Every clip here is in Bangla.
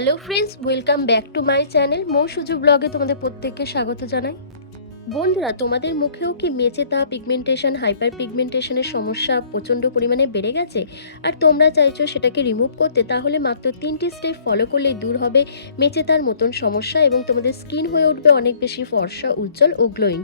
Hello friends, welcome back to my channel Mou Suju ব্লগে তোমাদের প্রত্যেককে স্বাগত জানাই। বন্ধুরা, তোমাদের মুখেও কি মেচেতা পিগমেন্টেশন হাইপার পিগমেন্টেশনের সমস্যা প্রচণ্ড পরিমাণে বেড়ে গেছে? আর তোমরা চাইছো সেটাকে রিমুভ করতে, তাহলে মাত্র তিনটি স্টেপ ফলো করলেই দূর হবে মেচেতার মতন সমস্যা এবং তোমাদের স্কিন হয়ে উঠবে অনেক বেশি ফর্সা, উজ্জ্বল ও গ্লোয়িং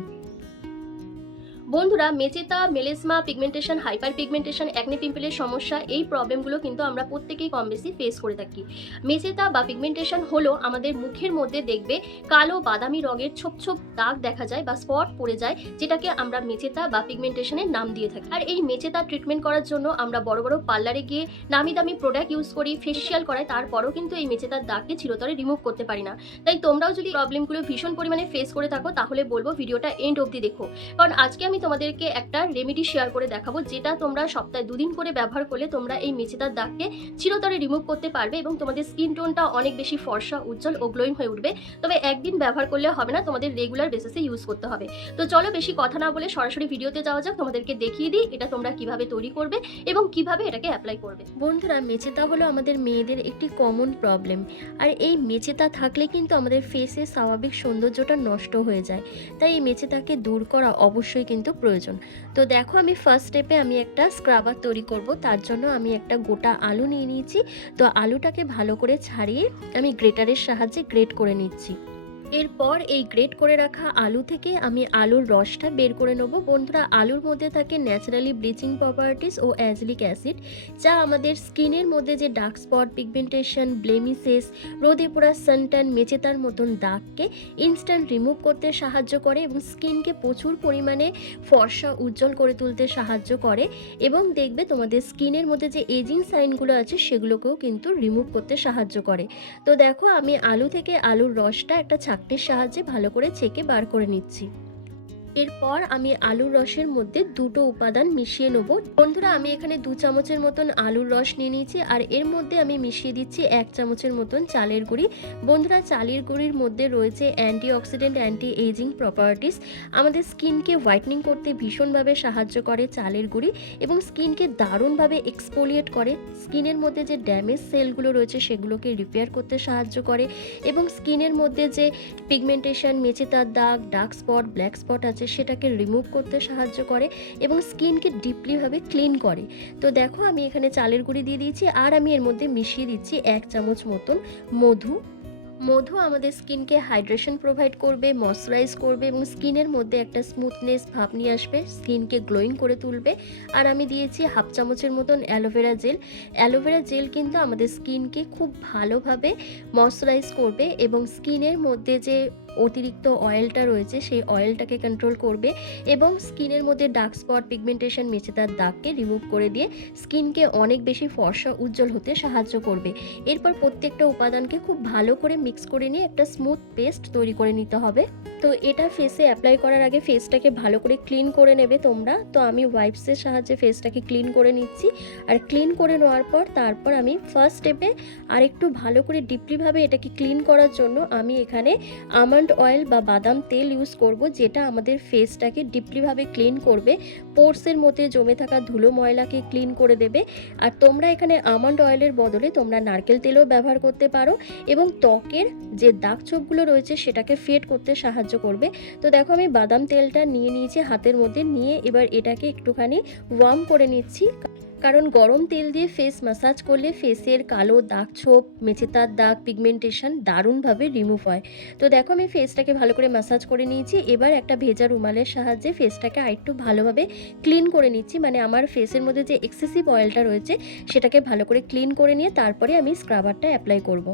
বন্ধুরা, মেচেতা, melasma pigmentation hyper pigmentation acne পিম্পলের সমস্যা, এই প্রবলেমগুলো কিন্তু আমরা প্রত্যেকেই কম বেশি ফেস করে থাকি। মেচেতা বা পিগমেন্টেশন হলো আমাদের মুখের মধ্যে দেখবে কালো বাদামি রঙের ছোপ ছোপ দাগ দেখা যায় বা স্পট পড়ে যায়, যেটাকে আমরা মেচেতা বা পিগমেন্টেশনের নাম দিয়ে থাকি। আর এই মেচেতা ট্রিটমেন্ট করার জন্য আমরা বড় বড় পার্লারে গিয়ে নামি দামি প্রোডাক্ট ইউজ করি ফেসিয়াল করাই, তারপরও কিন্তু এই মেচেতার দাগকে চিরতরে রিমুভ করতে পারি না। তাই তোমরাও যদি প্রবলেমগুলো ভীষণ পরিমাণে ফেস করে থাকো, তাহলে বলব ভিডিওটা এন্ড অবধি দেখো। কারণ আজকে আমি তোমাদেরকে একটা রেমেডি শেয়ার করে দেখাবো, যেটা তোমরা সপ্তাহে দুদিন করে ব্যবহার করলে তোমরা এই মেচেদার দাগকে চিরতরে রিমুভ করতে পারবে এবং তোমাদের স্কিন টোনটা অনেক বেশি ফর্সা, উজ্জ্বল ও গ্লোয়িং হয়ে উঠবে। তবে একদিন ব্যবহার করলে হবে না, তোমাদের রেগুলার বেসিসে ইউজ করতে হবে। তো চলো বেশি কথা না বলে সরাসরি ভিডিওতে যাওয়া যাক, তোমাদেরকে দেখিয়ে দিই এটা তোমরা কীভাবে তৈরি করবে এবং কীভাবে এটাকে অ্যাপ্লাই করবে। বন্ধুরা মেচেতা হলো আমাদের মেয়েদের একটি কমন প্রবলেম আর এই মেচেতা থাকলে কিন্তু আমাদের ফেসের স্বাভাবিক সৌন্দর্যটা নষ্ট হয়ে যায়। তাই এই মেচেতাকে দূর করা অবশ্যই কিন্তু প্রয়োজন। তো দেখো আমি ফার্স্ট স্টেপে আমি একটা স্ক্রাবার তৈরি করব। তার জন্য আমি একটা গোটা আলু নিয়ে নিয়েছি। তো আলুটাকে ভালো করে ছাড়িয়ে আমি গ্রেটারের সাহায্যে গ্রেট করে নিচ্ছি। এরপর এই গ্রেট করে রাখা আলু থেকে আমি আলুর রসটা বের করে নেব। বন্ধুরা, আলুর মধ্যে থাকে ন্যাচারালি ব্লিচিং প্রপার্টিস ও অ্যাজলিক অ্যাসিড, যা আমাদের স্কিনের মধ্যে যে ডার্ক স্পট পিগমেন্টেশন ব্লেমিসেস রোদে পোড়া সানটান মেচেতার মতন দাগকে ইনস্ট্যান্ট রিমুভ করতে সাহায্য করে এবং স্কিনকে প্রচুর পরিমাণে ফর্সা, উজ্জ্বল করে তুলতে সাহায্য করে এবং দেখবে তোমাদের স্কিনের মধ্যে যে এজিং সাইনগুলো আছে সেগুলোকেও কিন্তু রিমুভ করতে সাহায্য করে। তো দেখো, আমি আলু থেকে আলুর রসটা একটা ছাকটির সাহায্যে ভালো করে ছেঁকে বার করে নিচ্ছি। এরপর আমি আলুর রসের মধ্যে দুটো উপাদান মিশিয়ে নেব। বন্ধুরা, আমি এখানে দু চামচের মতন আলুর রস নিয়ে নিয়েছি আর এর মধ্যে আমি মিশিয়ে দিচ্ছি এক চামচের মতন চালের গুঁড়ি। বন্ধুরা, চালের গুঁড়ির মধ্যে রয়েছে antioxidant anti ageing properties আমাদের স্কিনকে হোয়াইটনিং করতে ভীষণভাবে সাহায্য করে চালের গুঁড়ি এবং স্কিনকে দারুণভাবে এক্সপোলিয়েট করে। স্কিনের মধ্যে যে ড্যামেজ সেলগুলো রয়েছে সেগুলোকে রিপেয়ার করতে সাহায্য করে এবং স্কিনের মধ্যে যে পিগমেন্টেশন মেচেতার দাগ ডার্ক স্পট ব্ল্যাক স্পট আছে সেটাকে রিমুভ করতে সাহায্য করে এবং স্কিনকে ডিপলিভাবে ক্লিন করে। তো দেখো আমি এখানে চালের গুঁড়ি দিয়ে দিয়েছি আর আমি এর মধ্যে মিশিয়ে দিচ্ছি এক চামচ মতন মধু। মধু আমাদের স্কিনকে হাইড্রেশন প্রোভাইড করবে ময়শ্চারাইজ করবে এবং স্কিনের মধ্যে একটা স্মুথনেস ভাব নিয়ে আসবে, স্কিনকে গ্লোয়িং করে তুলবে। আর আমি দিয়েছি হাফ চামচের মতন অ্যালোভেরা জেল অ্যালোভেরা জেল কিন্তু আমাদের স্কিনকে খুব ভালোভাবে ময়শ্চারাইজ করবে এবং স্কিনের মধ্যে যে অতিরিক্ত অয়েলটা রয়েছে, সেই অয়েলটাকে কন্ট্রোল করবে এবং স্কিনের মধ্যে ডার্ক স্পট পিগমেন্টেশন মেচেতার দাগকে রিমুভ করে দিয়ে স্কিনকে অনেক বেশি ফর্সা, উজ্জ্বল হতে সাহায্য করবে। এরপর প্রত্যেকটা উপাদানকে খুব ভালো করে মিক্স করে নিয়ে একটা স্মুথ পেস্ট তৈরি করে নিতে হবে। তো এটা ফেসে অ্যাপ্লাই করার আগে ফেসটাকে ভালো করে ক্লিন করে নেবে তোমরা। তো আমি ওয়াইপসের সাহায্যে ফেসটাকে ক্লিন করে নিচ্ছি। আর ক্লিন করে নেওয়ার পর তারপর আমি ফার্স্ট স্টেপে আর একটু ভালো করে ডিপলিভাবে এটাকে ক্লিন করার জন্য আমি এখানে আমন্ড অয়েল বা বাদাম তেল ইউজ করব, যেটা আমাদের ফেসটাকে ডিপলিভাবে ক্লিন করবে পোর্সের মধ্যে জমে থাকা ধুলো ময়লাকে ক্লিন করে দেবে। আর তোমরা এখানে আমন্ড অয়েলের বদলে তোমরা নারকেল তেলও ব্যবহার করতে পারো এবং ত্বকের যে দাগ ছোপগুলো রয়েছে, সেটাকে ফেড করতে সাহায্য করবে। তো দেখো, আমি বাদাম তেলটা নিয়ে নিয়েছি হাতের মধ্যে, নিয়ে এবার এটাকে একটুখানি ওয়ার্ম করে নিচ্ছি। কারণ গরম তেল দিয়ে ফেস ম্যাসাজ করলে ফেসের কালো দাগ ছোপ মেচেতার দাগ পিগমেন্টেশন দারুণভাবে রিমুভ হয় তো দেখো আমি ফেসটাকে ভালো করে ম্যাসাজ করে নিয়েছি, এবার একটা ভেজা রুমালের সাহায্যে ফেসটাকে আরেকটু ভালোভাবে ক্লিন করে নিচ্ছি মানে আমার ফেসের মধ্যে যে এক্সেসিভ অয়েলটা রয়েছে, সেটাকে ভালো করে ক্লিন করে নিয়ে তারপরে আমি স্ক্রাবারটা অ্যাপ্লাই করব।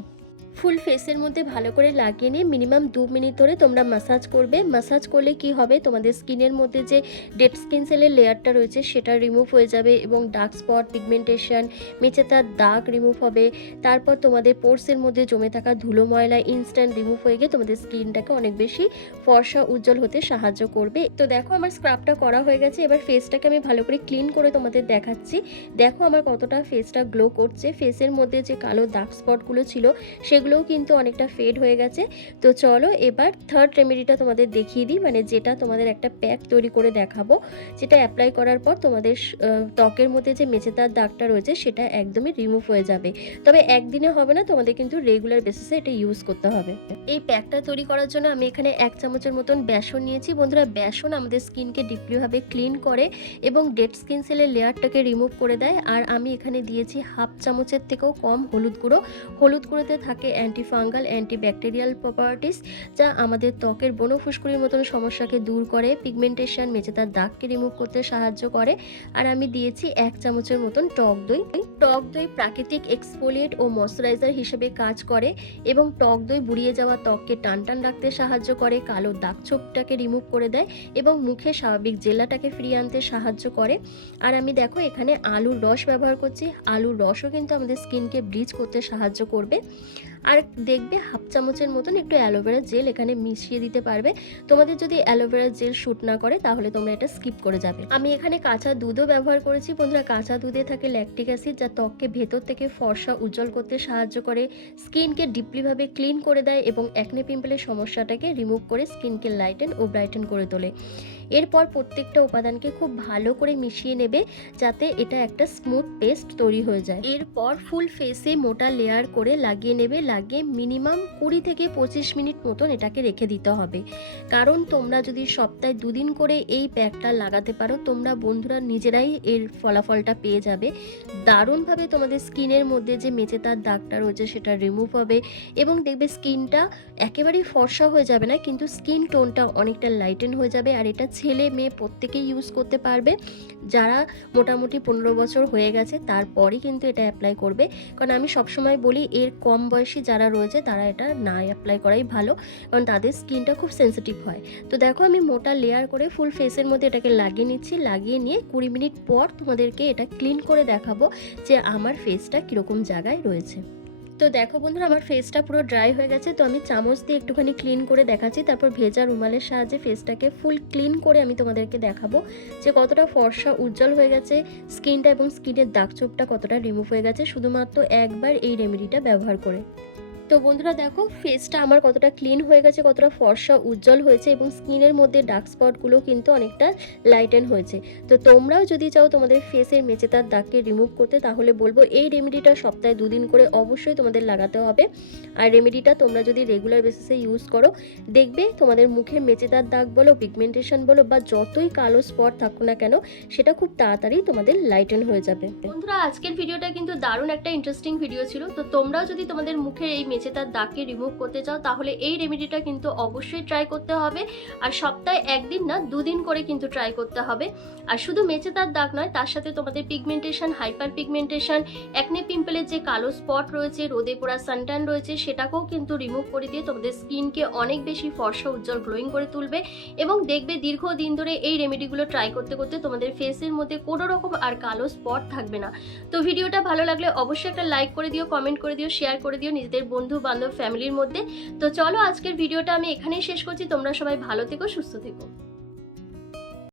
ফুল ফেসের মধ্যে ভালো করে লাগিয়ে নিয়ে মিনিমাম দু মিনিট ধরে তোমরা মাসাজ করবে। মাসাজ করলে কি হবে? তোমাদের স্কিনের মধ্যে যে ডেড স্কিন সেলের লেয়ারটা রয়েছে, সেটা রিমুভ হয়ে যাবে এবং ডার্ক স্পট পিগমেন্টেশন মেচে তার দাগ রিমুভ হবে। তারপর তোমাদের পোর্সের মধ্যে জমে থাকা ধুলো ময়লা ইনস্ট্যান্ট রিমুভ হয়ে গিয়ে তোমাদের স্কিনটাকে অনেক বেশি ফর্সা, উজ্জ্বল হতে সাহায্য করবে। তো দেখো আমার স্ক্রাবটা করা হয়ে গেছে। এবার ফেসটাকে আমি ভালো করে ক্লিন করে তোমাদের দেখাচ্ছি। দেখো আমার কতটা ফেসটা গ্লো করছে। ফেসের মধ্যে যে কালো দাগ স্পটগুলো ছিল সে সেগুলোও কিন্তু অনেকটা ফেড হয়ে গেছে। তো চলো এবার থার্ড রেমেডিটা তোমাদের দেখিয়ে দিই মানে যেটা তোমাদের একটা প্যাক তৈরি করে দেখাবো। যেটা অ্যাপ্লাই করার পর তোমাদের ত্বকের মধ্যে যে মেচেদার দাগটা রয়েছে, সেটা একদমই রিমুভ হয়ে যাবে। তবে একদিনে হবে না, তোমাদের কিন্তু রেগুলার বেসিসে এটা ইউজ করতে হবে। এই প্যাকটা তৈরি করার জন্য আমি এখানে এক চামচের মতন বেসন নিয়েছি। বন্ধুরা, বেসন আমাদের স্কিনকে ডিপলিভাবে ক্লিন করে এবং ডেড স্কিন সেলের লেয়ারটাকে রিমুভ করে দেয়। আর আমি এখানে দিয়েছি হাফ চামচের থেকেও কম হলুদ গুঁড়ো। হলুদ গুঁড়োতে থাকে antifungal antibacterial properties যা আমাদের ত্বকের বনো ফুসকুড়ির মতন সমস্যাকে দূর করে পিগমেন্টেশন মেচেদার দাগকে রিমুভ করতে সাহায্য করে। আর আমি দিয়েছি এক চামচের মতন টক দই। টক দই প্রাকৃতিক এক্সফোলিয়েট ও ময়শ্চারাইজার হিসেবে কাজ করে এবং টক দই বুড়িয়ে যাওয়া ত্বককে টান টান রাখতে সাহায্য করে, কালো দাগ ছোপটাকে রিমুভ করে দেয় এবং মুখে স্বাভাবিক জেলাটাকে ফিরিয়ে আনতে সাহায্য করে। আর আমি দেখো এখানে আলুর রস ব্যবহার করছি। আলুর রসও কিন্তু আমাদের স্কিনকে ব্লিচ করতে সাহায্য করবে। আর দেখবে হাফ চামচের মতন একটু অ্যালোভেরা জেল এখানে মিশিয়ে দিতে পারবে। তোমাদের যদি অ্যালোভেরা জেল শ্যুট না করে, তাহলে তোমরা এটা স্কিপ করে যাবে। আমি এখানে কাঁচা দুধও ব্যবহার করেছি। বন্ধুরা, কাঁচা দুধে থাকে ল্যাকটিক অ্যাসিড যা ত্বককে ভেতর থেকে ফর্সা উজ্জ্বল করতে সাহায্য করে। স্কিনকে ডিপলিভাবে ক্লিন করে দেয় এবং অ্যাকনে পিম্পলের সমস্যাটাকে রিমুভ করে স্কিনকে লাইটেন ও ব্রাইটেন করে তোলে। এরপর প্রত্যেকটা উপাদানকে খুব ভালো করে মিশিয়ে নেবে যাতে এটা একটা স্মুথ পেস্ট তৈরি হয়ে যায়। এরপর ফুল ফেসে মোটা লেয়ার করে লাগিয়ে নেবে, লাগিয়ে মিনিমাম কুড়ি থেকে পঁচিশ মিনিট মতন এটাকে রেখে দিতে হবে। কারণ তোমরা যদি সপ্তাহে দুদিন করে এই প্যাকটা লাগাতে পারো, তোমরা বন্ধুরা নিজেরাই এর ফলাফলটা পেয়ে যাবে। দারুণভাবে তোমাদের স্কিনের মধ্যে যে মেচে তার দাগটা রয়েছে সেটা রিমুভ হবে এবং দেখবে স্কিনটা একেবারেই ফর্সা হয়ে যাবে না, কিন্তু স্কিন টোনটা অনেকটা লাইটেন হয়ে যাবে আর এটা ছেলে মেয়ে প্রত্যেকেই ইউজ করতে পারবে। যারা মোটামুটি পনেরো বছর হয়ে গেছে, তারপরই কিন্তু এটা অ্যাপ্লাই করবে। কারণ আমি সবসময় বলি, এর কম বয়সী যারা রয়েছে, তারা এটা না অ্যাপ্লাই করাই ভালো। কারণ তাদের স্কিনটা খুব সেন্সিটিভ হয়। তো দেখো, আমি মোটা লেয়ার করে ফুল ফেসের মধ্যে এটাকে লাগিয়ে নিচ্ছি। লাগিয়ে নিয়ে কুড়ি মিনিট পর তোমাদেরকে এটা ক্লিন করে দেখাবো যে আমার ফেসটা কীরকম জায়গায় রয়েছে। তো দেখো বন্ধুরা, আমার ফেসটা পুরো ড্রাই হয়ে গেছে, তো আমি চামচ দিয়ে একটুখানি ক্লিন করে দেখাচ্ছি। তারপর ভেজা রুমালের সাহায্যে ফেসটাকে ফুল ক্লিন করে আমি তোমাদেরকে দেখাবো যে কতটা ফর্সা উজ্জ্বল হয়ে গেছে স্কিনটা এবং স্কিনের দাগ চোপটা কতটা রিমুভ হয়ে গেছে, শুধুমাত্র একবার এই রেমেডিটা ব্যবহার করে। তো বন্ধুরা দেখো ফেসটা আমার কতটা ক্লিন হয়ে গেছে, কতটা ফর্সা উজ্জ্বল হয়েছে এবং স্কিনের মধ্যে ডার্ক স্পটগুলো কিন্তু অনেকটা লাইটেন হয়েছে। তো তোমরাও যদি চাও তোমাদের ফেসের মেচেতার দাগকে রিমুভ করতে, তাহলে বলব এই রেমেডিটা সপ্তাহে দুদিন করে অবশ্যই তোমাদের লাগাতে হবে। আর রেমেডিটা তোমরা যদি রেগুলার বেসিসে ইউজ করো, দেখবে তোমাদের মুখে মেচেদার দাগ বলো পিগমেন্টেশন বলো, বা যতই কালো স্পট থাকুক না কেন, সেটা খুব তাড়াতাড়ি তোমাদের লাইটেন হয়ে যাবে। বন্ধুরা, আজকের ভিডিওটা কিন্তু দারুণ একটা ইন্টারেস্টিং ভিডিও ছিল। তো তোমরাও যদি তোমাদের মুখের এই মেচেদার দাগকে রিমুভ করতে চাও, তাহলে এই রেমেডিটা কিন্তু অবশ্যই ট্রাই করতে হবে। আর সপ্তাহে একদিন না, দুদিন করে কিন্তু ট্রাই করতে হবে। আর শুধু মেচেদার দাগ নয়, তার সাথে তোমাদের পিগমেন্টেশন হাইপার পিগমেন্টেশন অ্যাকনে পিম্পলের যে কালো স্পট রয়েছে, রোদে পোড়া সানট্যান রয়েছে, সেটাকেও কিন্তু রিমুভ করে দিয়ে তোমাদের স্কিনকে অনেক বেশি ফর্সা, উজ্জ্বল গ্লোয়িং করে তুলবে। এবং দেখবে দীর্ঘদিন ধরে এই রেমেডিগুলো ট্রাই করতে করতে তোমাদের ফেসের মধ্যে কোনো রকম আর কালো স্পট থাকবে না। তো ভিডিওটা ভালো লাগলে অবশ্যই একটা লাইক করে দিও কমেন্ট করে দিও শেয়ার করে দিও, নিজেদের বন্ধু বান্ধব ফ্যামিলির মধ্যে। তো চলো আজকের ভিডিওটা আমি এখানেই শেষ করছি। তোমরা সবাই ভালো থেকো, সুস্থ থেকো।